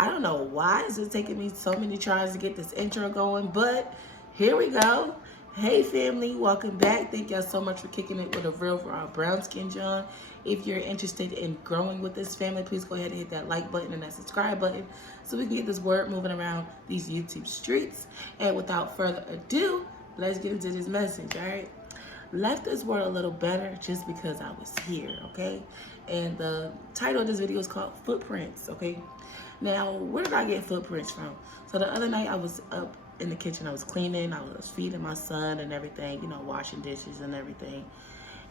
I don't know why it's taking me so many tries to get this intro going, but here we go. Hey family, welcome back. Thank y'all so much for kicking it with a real raw brown skin John. If you're interested in growing with this family, please go ahead and hit that like button and that subscribe button so we can get this word moving around these YouTube streets. And without further ado, let's get into this message, all right? Left this world a little better just because I was here, okay? And the title of this video is called Footprints, okay? Now, where did I get footprints from? So the other night I was up in the kitchen, I was cleaning, I was feeding my son and everything, you know, washing dishes and everything.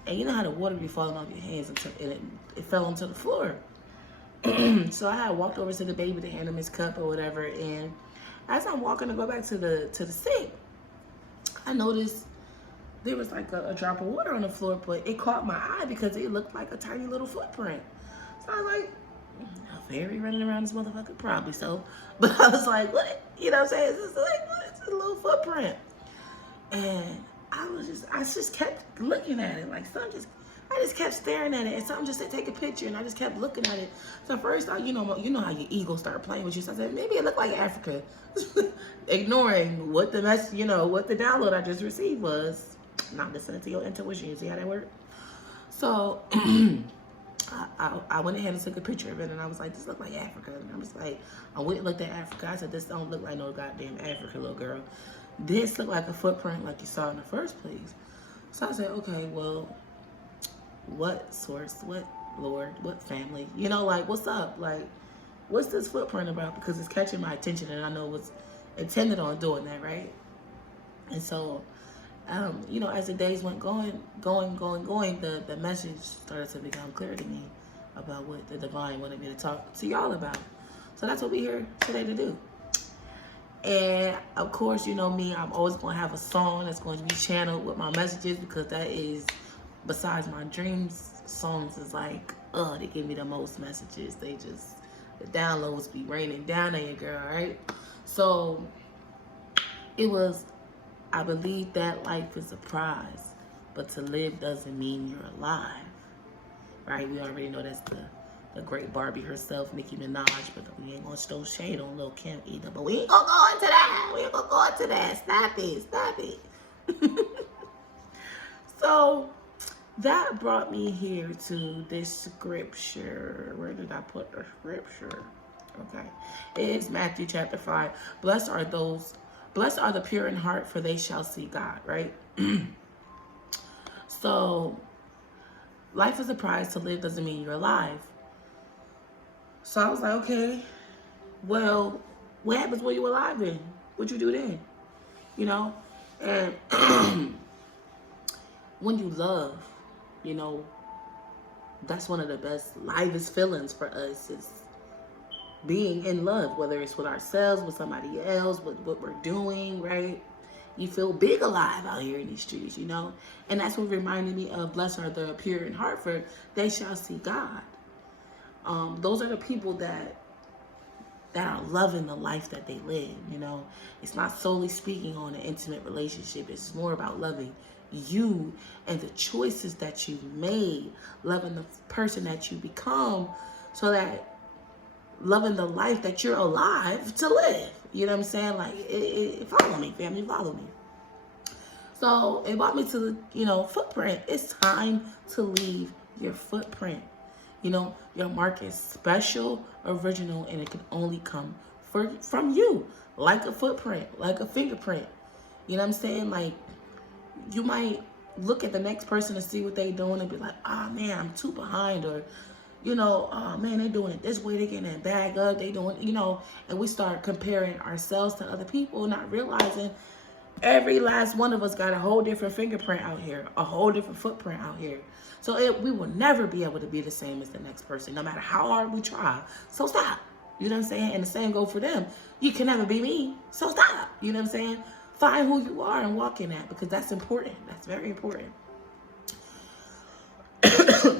And you know how the water be falling off your hands and it fell onto the floor. So I had walked over to the baby to hand him his cup or whatever, and as I'm walking to go back to the sink, I noticed there was like a drop of water on the floor, but it caught my eye because it looked like a tiny little footprint. So I was like, a fairy running around this motherfucker? Probably so. But I was like, what? You know what I'm saying? It's like, what? It's a little footprint. And I just kept looking at it. Like I just kept staring at it. And something just said, take a picture. And I just kept looking at it. So first, you know how your ego start playing with you. So I said, maybe it looked like Africa. Ignoring what the message, what the download I just received was. Not listening to your intuition. You see how that worked? So I went ahead and took a picture of it, and I was like, this look like Africa. And I was like, I went and looked at Africa. I said, this don't look like no goddamn Africa, little girl. This looked like a footprint like you saw in the first place. So I said, okay, well, what source, what Lord, what family? Like, what's up? Like, what's this footprint about? Because it's catching my attention, and I know what's intended on doing that, right? And so, as the days went going, the message started to become clear to me about what the divine wanted me to talk to y'all about. So that's what we're here today to do. And of course, you know me, I'm always going to have a song that's going to be channeled with my messages, because that is, besides my dreams, songs is like, they give me the most messages. The downloads be raining down on you, girl, right? So it was, I believe that life is a prize, but to live doesn't mean you're alive, right? We already know that's the great Barbie herself, Nicki Minaj, but we ain't gonna throw shade on Lil' Kim either. But we ain't gonna go into that. We ain't gonna go into that. Stop it. So that brought me here to this scripture. Where did I put the scripture? Okay, it's Matthew chapter 5. Blessed are the pure in heart, for they shall see God, right? So, life is a prize. To live doesn't mean you're alive. So I was like, okay, well, what happens when you're alive then? What you do then? And when you love, that's one of the best, livest feelings for us is being in love, whether it's with ourselves, with somebody else, with what we're doing, right? You feel big alive out here in these streets, And that's what reminded me of blessed are the pure in heart, for they shall see God. Those are the people that are loving the life that they live, It's not solely speaking on an intimate relationship. It's more about loving you and the choices that you've made, loving the person that you become, so that loving the life that you're alive to live. You know what I'm saying? Like, follow me, family, follow me. So it brought me to the, footprint. It's time to leave your footprint. Your mark is special, original, and it can only come from you. Like a footprint, like a fingerprint. You know what I'm saying? Like, you might look at the next person to see what they doing and be like, oh man, I'm too behind, or oh man, they're doing it this way, they're getting that bag up, they doing, and we start comparing ourselves to other people, not realizing every last one of us got a whole different fingerprint out here, a whole different footprint out here. So we will never be able to be the same as the next person, no matter how hard we try. So stop. You know what I'm saying? And the same goes for them. You can never be me, so stop. You know what I'm saying? Find who you are and walk in that, because that's important. That's very important.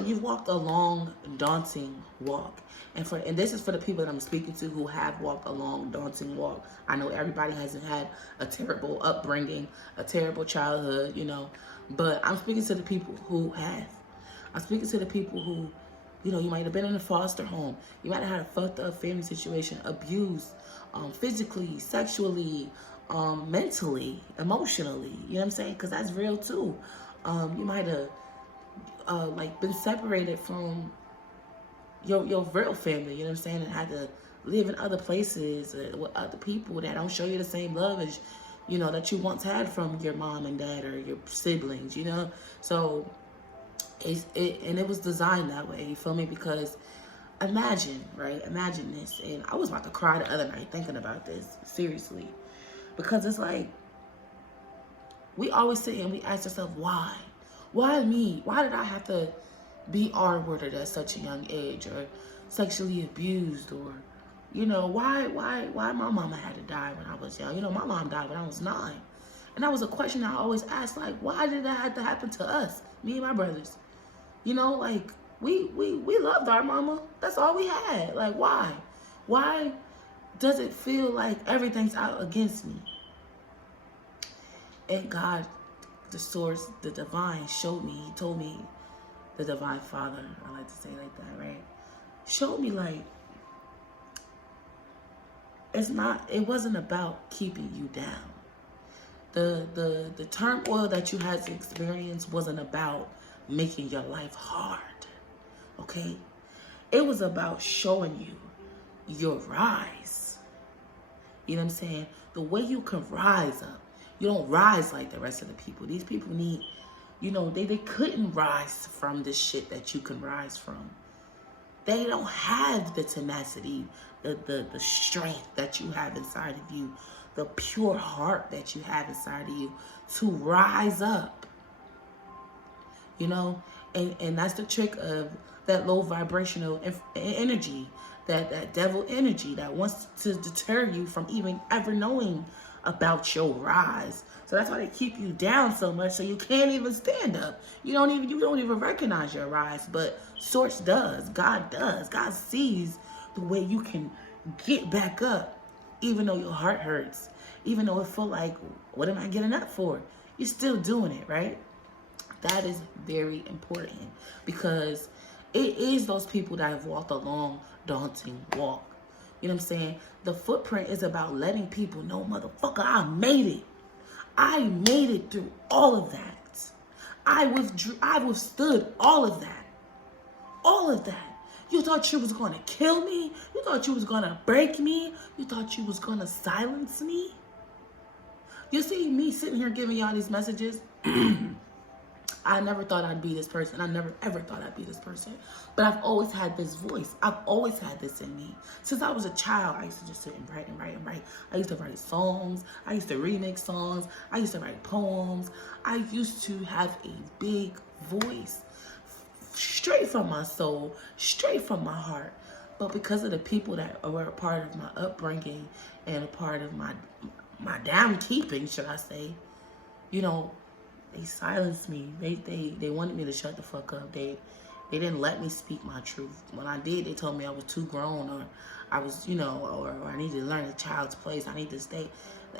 You've walked a long, daunting walk. And this is for the people that I'm speaking to who have walked a long, daunting walk. I know everybody hasn't had a terrible upbringing, a terrible childhood, but I'm speaking to the people who have. I'm speaking to the people who You know, you might have been in a foster home. You might have had a fucked up family situation, abused, physically, sexually, mentally, emotionally. You know what I'm saying? Because that's real too. You might have like been separated from your real family. You know what I'm saying? And had to live in other places with other people that don't show you the same love as, you know, that you once had from your mom and dad or your siblings. You know, so and it was designed that way. You feel me? Because imagine, right? Imagine this. And I was about to cry the other night thinking about this, seriously. Because it's like, we always sit and we ask ourselves, why? Why me? Why did I have to be R-worded at such a young age, or sexually abused, or, you know, why my mama had to die when I was young? You know, my mom died when I was 9. And that was a question I always asked, like, why did that have to happen to us? Me and my brothers. You know, like, we loved our mama. That's all we had. Like, why? Why does it feel like everything's out against me? And God, the source, the divine, showed me. He told me, the divine Father, I like to say it like that, right? Showed me, like, it wasn't about keeping you down. The turmoil that you had to experience wasn't about making your life hard, okay? It was about showing you your rise. You know what I'm saying? The way you can rise up. You don't rise like the rest of the people. These people need, you know, they couldn't rise from the shit that you can rise from. They don't have the tenacity, the strength that you have inside of you, the pure heart that you have inside of you to rise up. You know, and that's the trick of that low vibrational energy, that devil energy that wants to deter you from even ever knowing about your rise. So that's why they keep you down so much, so you can't even stand up. You don't even recognize your rise, but Source does. God does. God sees the way you can get back up, even though your heart hurts, even though it feels like, what am I getting up for? You're still doing it, right? That is very important, because it is those people that have walked a long, daunting walk. You know what I'm saying? The footprint is about letting people know, motherfucker, I made it. I made it through all of that. I withstood all of that. All of that. You thought you was going to kill me? You thought you was going to break me? You thought you was going to silence me? You see me sitting here giving y'all these messages? I never thought I'd be this person. I never ever thought I'd be this person. But I've always had this voice. I've always had this in me. Since I was a child, I used to just sit and write and write and write. I used to write songs. I used to remix songs. I used to write poems. I used to have a big voice. Straight from my soul. Straight from my heart. But because of the people that were a part of my upbringing and a part of my downkeeping, should I say, you know, they silenced me. They wanted me to shut the fuck up. They didn't let me speak my truth. When I did, they told me I was too grown, or I was, you know, or I need to learn a child's place. I need to stay,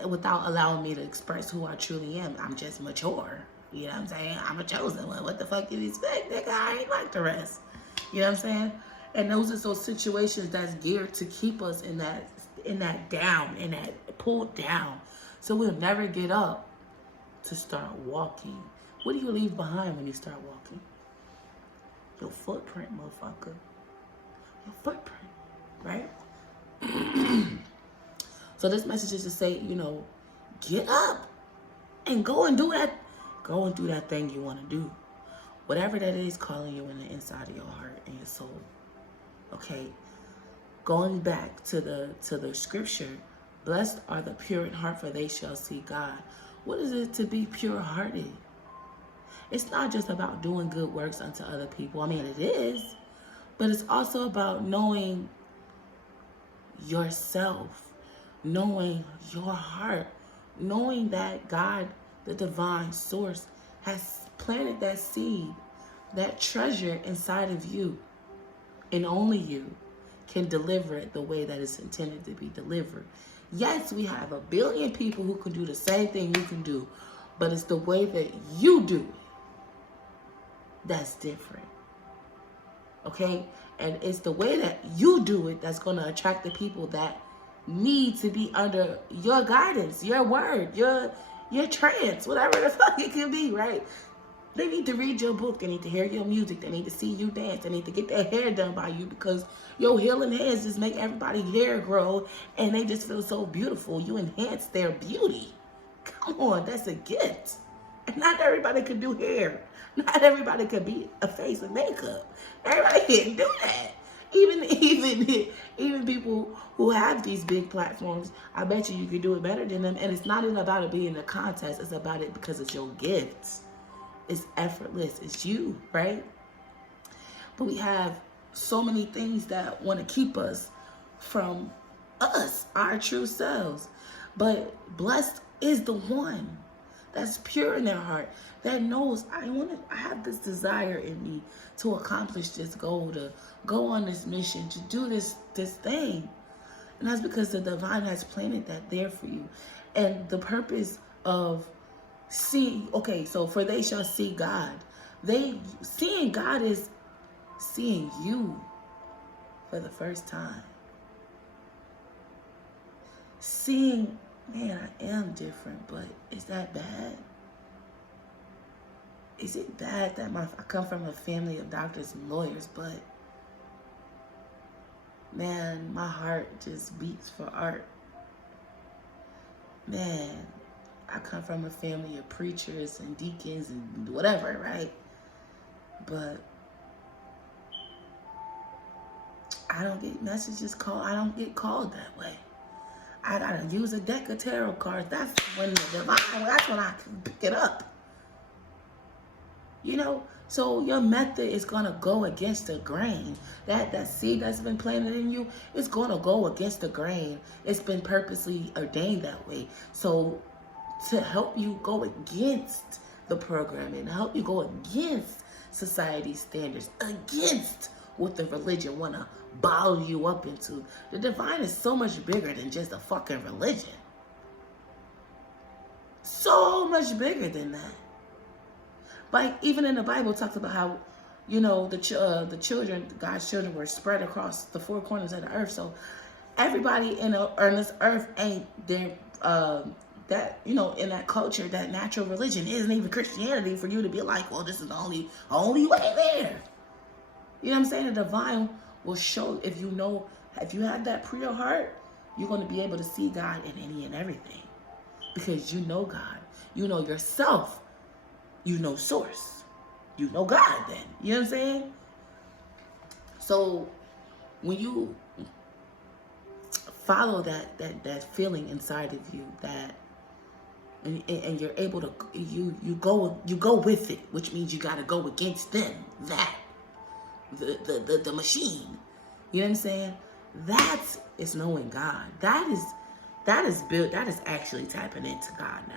without allowing me to express who I truly am. I'm just mature. You know what I'm saying? I'm a chosen one. What the fuck you expect, nigga? I ain't like the rest. You know what I'm saying? And those are those situations that's geared to keep us in that down, in that pulled down, so we'll never get up to start walking. What do you leave behind when you start walking? Your footprint, motherfucker. Your footprint, right? So this message is to say, you know, get up and go and do that. Go and do that thing you want to do. Whatever that is calling you in the inside of your heart and your soul. Okay? Going back to the scripture, blessed are the pure in heart, for they shall see God. What is it to be pure-hearted? It's not just about doing good works unto other people. I mean, it is. But it's also about knowing yourself, knowing your heart, knowing that God, the divine source, has planted that seed, that treasure inside of you. And only you can deliver it the way that it's intended to be delivered. Yes, we have a billion people who can do the same thing you can do, but it's the way that you do it that's different. Okay? And it's the way that you do it that's going to attract the people that need to be under your guidance, your word, your trance, whatever the fuck it can be, right? They need to read your book. They need to hear your music. They need to see you dance. They need to get their hair done by you, because your healing hands just make everybody's hair grow and they just feel so beautiful. You enhance their beauty. Come on, that's a gift. And not everybody can do hair. Not everybody can be a face of makeup. Everybody can't do that. Even people who have these big platforms, I bet you can do it better than them. And it's not even about it being a contest. It's about it because it's your gifts. It's effortless. It's you, right? But we have so many things that want to keep us from us, our true selves. But blessed is the one that's pure in their heart, that knows I have this desire in me to accomplish this goal, to go on this mission, to do this thing. And that's because the divine has planted that there for you. And the purpose of so for they shall see God. Seeing God is seeing you for the first time. Seeing, man, I am different, but is that bad? Is it bad that I come from a family of doctors and lawyers, but man, my heart just beats for art. Man, I come from a family of preachers and deacons and whatever, right? But I don't get messages called. I don't get called that way. I gotta use a deck of tarot cards. That's when that's when I can pick it up. You know, so your method is gonna go against the grain. That seed that's been planted in you, it's gonna go against the grain. It's been purposely ordained that way. So to help you go against the programming, to help you go against society's standards, against what the religion want to bottle you up into. The divine is so much bigger than just a fucking religion. So much bigger than that. Like, even in the Bible, it talks about how, you know, the children, God's children, were spread across the four corners of the earth. So everybody on this earth ain't there. That, you know, in that culture, that natural religion isn't even Christianity for you to be like, well, this is the only way there. You know what I'm saying? The divine will show, if you have that pure heart, you're going to be able to see God in any and everything. Because you know God. You know yourself. You know source. You know God then. You know what I'm saying? So when you follow that feeling inside of you, that and you're able to you go with it, which means you got to go against them, the machine. You know what I'm saying? That is knowing God. That is actually tapping into God now.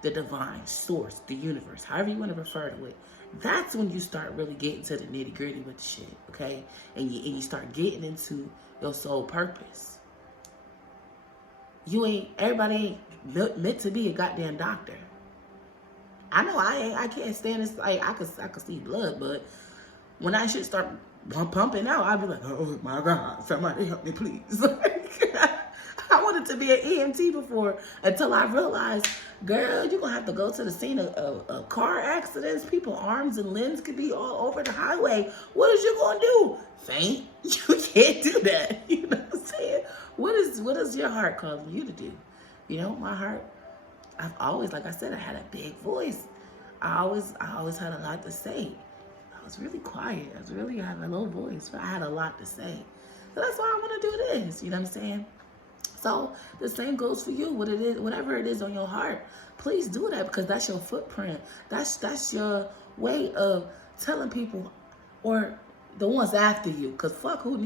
The divine source, the universe, however you want to refer to it. That's when you start really getting to the nitty gritty with the shit, okay? And you start getting into your soul purpose. Everybody ain't meant to be a goddamn doctor. I know I can't stand this. Like, I could see blood, but when that shit start pumping out, I'd be like, oh my God, somebody help me, please. I wanted to be an EMT before, until I realized, girl, you're going to have to go to the scene of car accidents. People's arms and limbs could be all over the highway. What is you going to do? Faint? You can't do that. You know what I'm saying? What is your heart calling you to do? You know, my heart, I've always, like I said, I had a big voice. I always had a lot to say. I was really quiet. I had a low voice, but I had a lot to say. So that's why I want to do this. You know what I'm saying? So the same goes for you. Whatever it is on your heart, please do that, because that's your footprint. That's your way of telling people, or the ones after you, because fuck who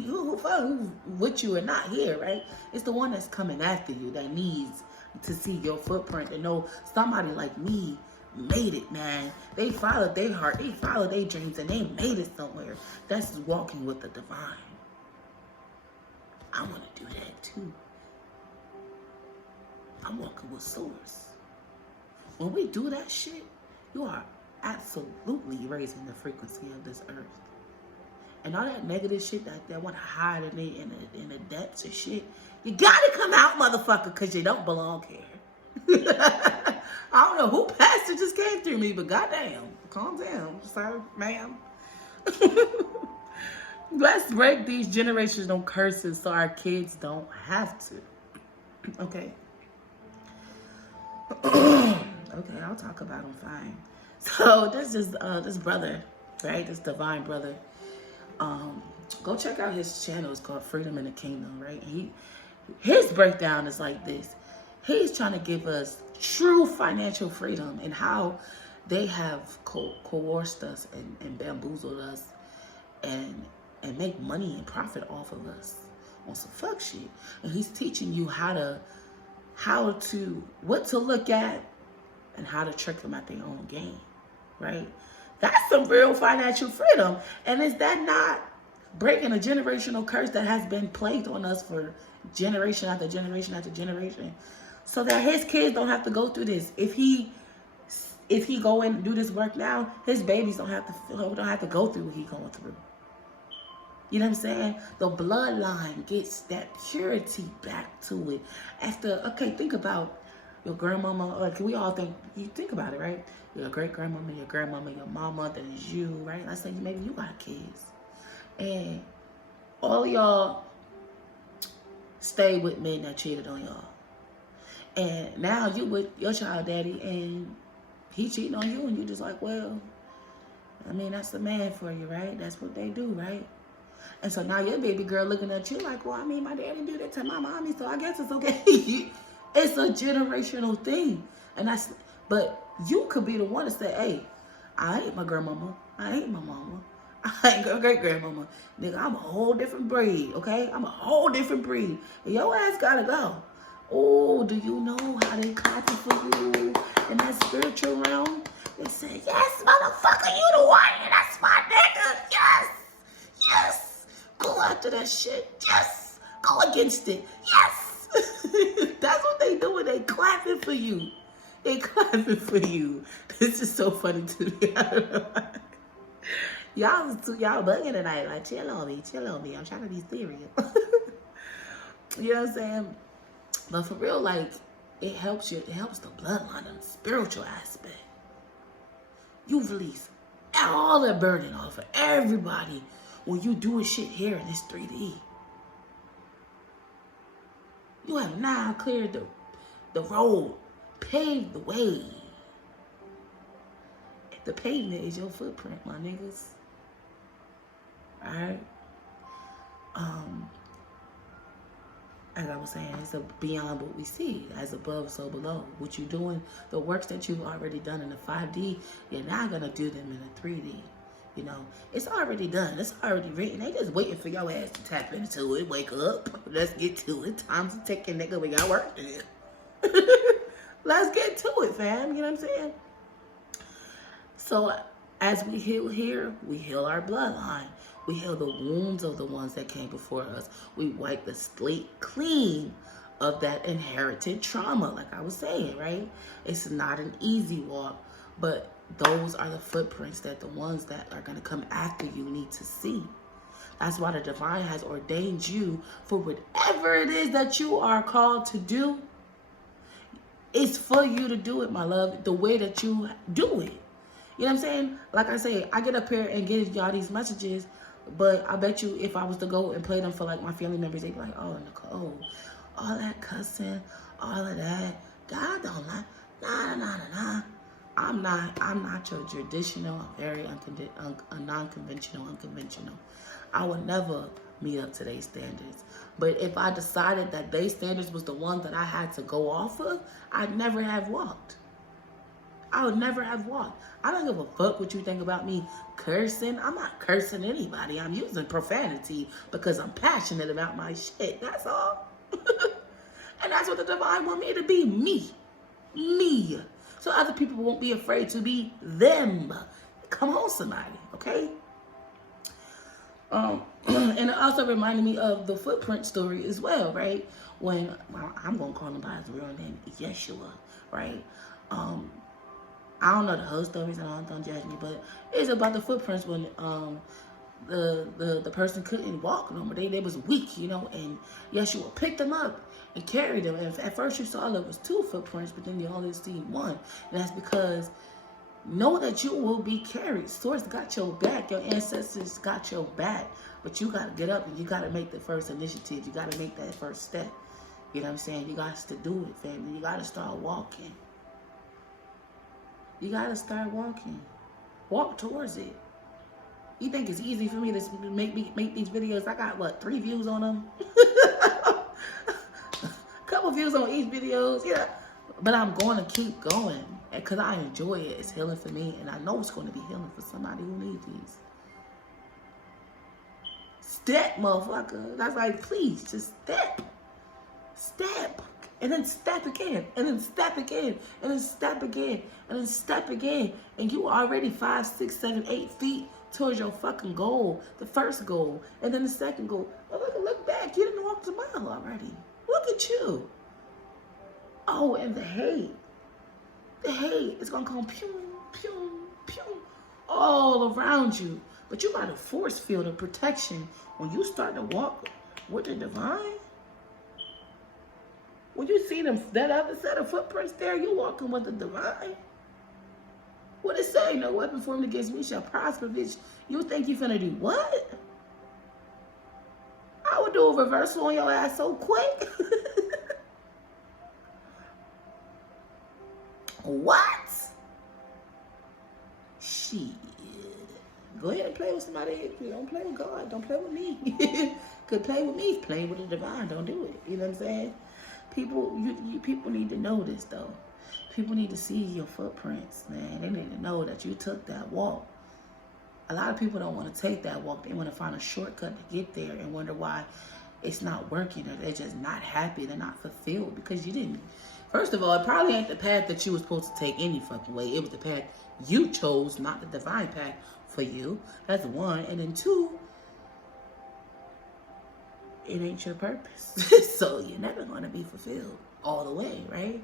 with you or not here, right? It's the one that's coming after you that needs to see your footprint, to know somebody like me made it, man. They followed their heart, they followed their dreams, and they made it somewhere. That's walking with the divine. I want to do that too. I'm walking with source. When we do that shit, you are absolutely raising the frequency of this earth. and all that negative shit that want to hide in the depths and shit, you gotta come out, motherfucker, because you don't belong here. I don't know who pastor just came through me, but goddamn, calm down, sir, ma'am. Let's break these generational curses so our kids don't have to. Okay. Okay, I'll talk about him fine. So this is this brother, right? This divine brother. Go check out his channel. It's called Freedom in the Kingdom, right? His breakdown is like this. He's trying to give us true financial freedom and how they have coerced us and bamboozled us and make money and profit off of us on some fuck shit. And he's teaching you what to look at and how to trick them at their own game, right? That's some real financial freedom. And is that not breaking a generational curse that has been plagued on us for generation after generation after generation, so that his kids don't have to go through this? If he go in and do this work now, his babies don't have to go through what he's going through. You know what I'm saying? The bloodline gets that purity back to it. Okay, think about your grandmama, or can we all think about it, right? Your great-grandmama, your grandmama, your mama, that is you, right? Let's say maybe you got kids. And all y'all stay with men that cheated on y'all. And now you with your child daddy and he cheating on you, and you just like, well, I mean, that's the man for you, right? That's what they do, right? And so now your baby girl looking at you like, well, I mean, my daddy do that to my mommy, so I guess it's okay. It's a generational thing. But you could be the one to say, hey, I ain't my grandmama. I ain't my mama. I ain't your great-grandmama. Nigga, I'm a whole different breed, okay? I'm a whole different breed. And your ass gotta go. Oh, do you know how they clapping for you in that spiritual realm? They say, yes, motherfucker, you the one. That's my nigga. Yes. Yes. Go after that shit. Yes. Go against it. Yes. That's what they doing. They clapping for you. They clapping for you. This is so funny to me. I don't know why. Y'all bugging tonight. Like, chill on me. I'm trying to be serious. You know what I'm saying? But for real, like, it helps you. It helps the bloodline and the spiritual aspect. You release all the burden off of everybody when you doing shit here in this 3D. You have now cleared the road, paved the way. The pavement is your footprint, my niggas. Alright? As I was saying, it's beyond what we see. As above, so below. What you doing, the works that you've already done in the 5D, you're now going to do them in the 3D. You know, it's already done. It's already written. They just waiting for your ass to tap into it. Wake up. Let's get to it. Time's ticking, nigga. We got work to do. Let's get to it, fam. You know what I'm saying? So, as we heal here, we heal our bloodline. We heal the wounds of the ones that came before us. We wipe the slate clean of that inherited trauma, like I was saying, right? It's not an easy walk, but those are the footprints that the ones that are going to come after you need to see. That's why the divine has ordained you for whatever it is that you are called to do. It's for you to do it, my love, the way that you do it. You know what I'm saying? Like I say, I get up here and give y'all these messages, but I bet you if I was to go and play them for like my family members, they'd be like, oh, Nicole, all that cussing, all of that, God don't like, nah. I'm not your traditional, I'm very non-conventional, unconventional. I would never meet up to their standards. But if I decided that their standards was the one that I had to go off of, I'd never have walked. I would never have walked. I don't give a fuck what you think about me cursing. I'm not cursing anybody. I'm using profanity because I'm passionate about my shit. That's all. And that's what the divine want me to be. Me. So other people won't be afraid to be them. Come on, somebody. Okay? And it also reminded me of the footprint story as well, right? When, I'm going to call him by his real name, Yeshua, right? I don't know the whole stories and all, don't judge me, but it's about the footprints when the person couldn't walk no more. They was weak, you know, and yes, you would pick them up and carry them. And at first you saw there was 2 footprints, but then you only see 1. And that's because know that you will be carried. Source got your back. Your ancestors got your back. But you got to get up and you got to make the first initiative. You got to make that first step. You know what I'm saying? You got to do it, family. You got to start walking. You got to start walking. Walk towards it. You think it's easy for me to make these videos? I got, what, 3 views on them? Couple views on each videos. Yeah. But I'm going to keep going because I enjoy it. It's healing for me, and I know it's going to be healing for somebody who needs these. Step, motherfucker. That's like, please, just step. Step. And then step again. And then step again. And then step again. And then step again. And you already 5, 6, 7, 8 feet towards your fucking goal. The first goal. And then the second goal. Look back. You didn't walk the mile already. Look at you. Oh, and the hate. The hate is going to come pew, pew, pew, all around you. But you got a force field of protection when you start to walk with the divine. When you see them, that other set of footprints there, you walking with the divine. What it say? No weapon formed against me shall prosper, bitch. You think you finna do what? I would do a reversal on your ass so quick. What? Shit. Go ahead and play with somebody. Don't play with God. Don't play with me. Could play with me. Play with the divine. Don't do it. You know what I'm saying? People, people need to know this though. People need to see your footprints, man. They need to know that you took that walk. A lot of people don't want to take that walk. They want to find a shortcut to get there and wonder why it's not working or they're just not happy. They're not fulfilled because you didn't. First of all, it probably ain't the path that you were supposed to take any fucking way. It was the path you chose, not the divine path for you. That's 1. And then 2, it ain't your purpose. So you're never going to be fulfilled all the way, right?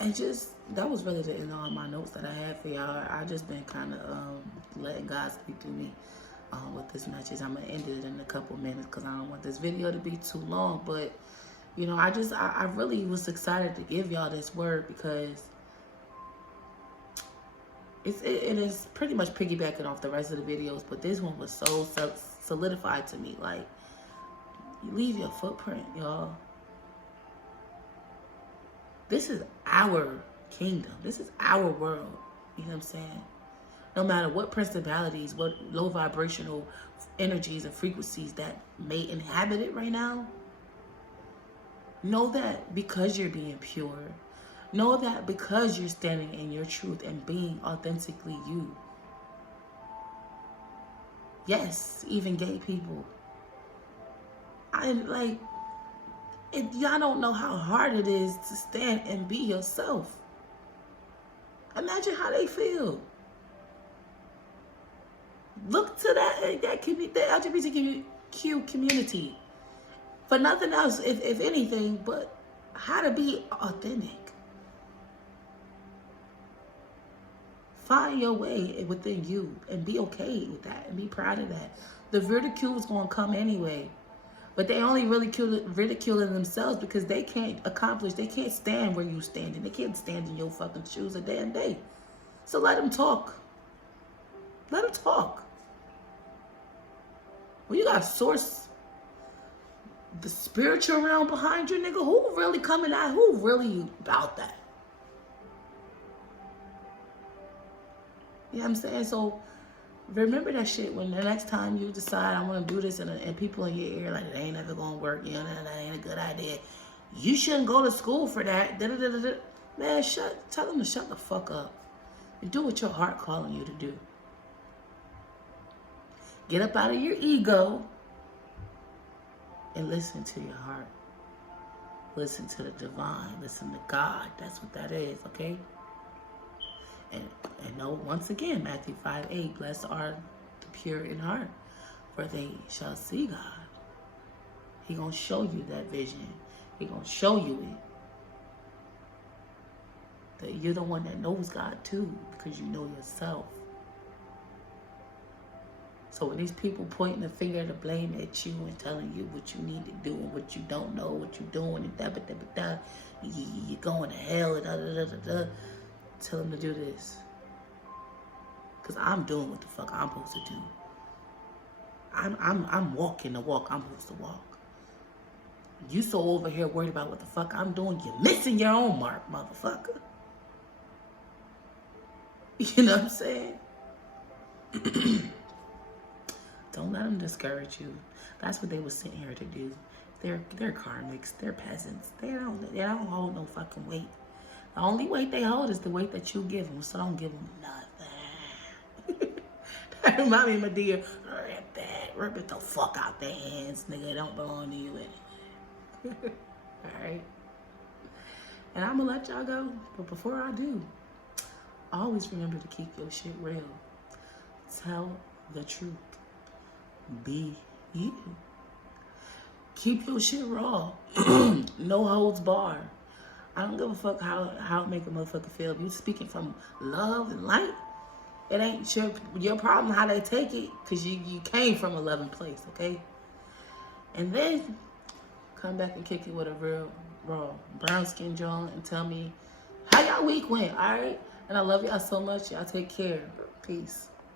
And just, that was really the end of all my notes that I had for y'all. I just been kind of letting God speak through me with this message. I'm going to end it in a couple minutes because I don't want this video to be too long. But, you know, I really was excited to give y'all this word because it is pretty much piggybacking off the rest of the videos. But this one was so solidified to me. Like, you leave your footprint, y'all. This is our kingdom. This is our world. You know what I'm saying? No matter what principalities, what low vibrational energies and frequencies that may inhabit it right now, know that because you're being pure, know that because you're standing in your truth and being authentically you. Yes, even gay people. Y'all don't know how hard it is to stand and be yourself. Imagine how they feel. Look to the LGBTQ community. For nothing else, if anything, but how to be authentic. Find your way within you and be okay with that and be proud of that. The ridicule is going to come anyway. But they only ridiculing themselves because they can't stand where you stand, and they can't stand in your fucking shoes a damn day. So let them talk. Let them talk. When you got source, the spiritual realm behind you, nigga, who really coming out? Who really about that? You know what I'm saying? So remember that shit when the next time you decide I want to do this and people in your ear like, it ain't never going to work, you know, that ain't a good idea. You shouldn't go to school for that. Man, tell them to shut the fuck up and do what your heart calling you to do. Get up out of your ego and listen to your heart. Listen to the divine. Listen to God. That's what that is, okay? And know, once again, Matthew 5:8, blessed are the pure in heart, for they shall see God. He gonna show you that vision. He gonna show you it. That you're the one that knows God too, because you know yourself. So when these people pointing the finger to blame at you and telling you what you need to do and what you don't know, what you're doing, and you're going to hell and tell them to do this. Because I'm doing what the fuck I'm supposed to do. I'm walking the walk I'm supposed to walk. You so over here worried about what the fuck I'm doing, you're missing your own mark, motherfucker. You know what I'm saying? Don't let them discourage you. That's what they were sent here to do. They're karmics. They're peasants. They don't hold no fucking weight. The only weight they hold is the weight that you give them. So don't give them nothing. That remind me of my dear. Rip it the fuck out their hands, nigga. It don't belong to you anyway. Alright? And I'm gonna let y'all go. But before I do, always remember to keep your shit real. Tell the truth. Be you. Keep your shit raw. No holds barred. I don't give a fuck how it make a motherfucker feel. If you speaking from love and light, it ain't your problem how they take it, because you came from a loving place, okay? And then come back and kick it with a real raw brown skin John and tell me how y'all week went, all right? And I love y'all so much. Y'all take care. Peace.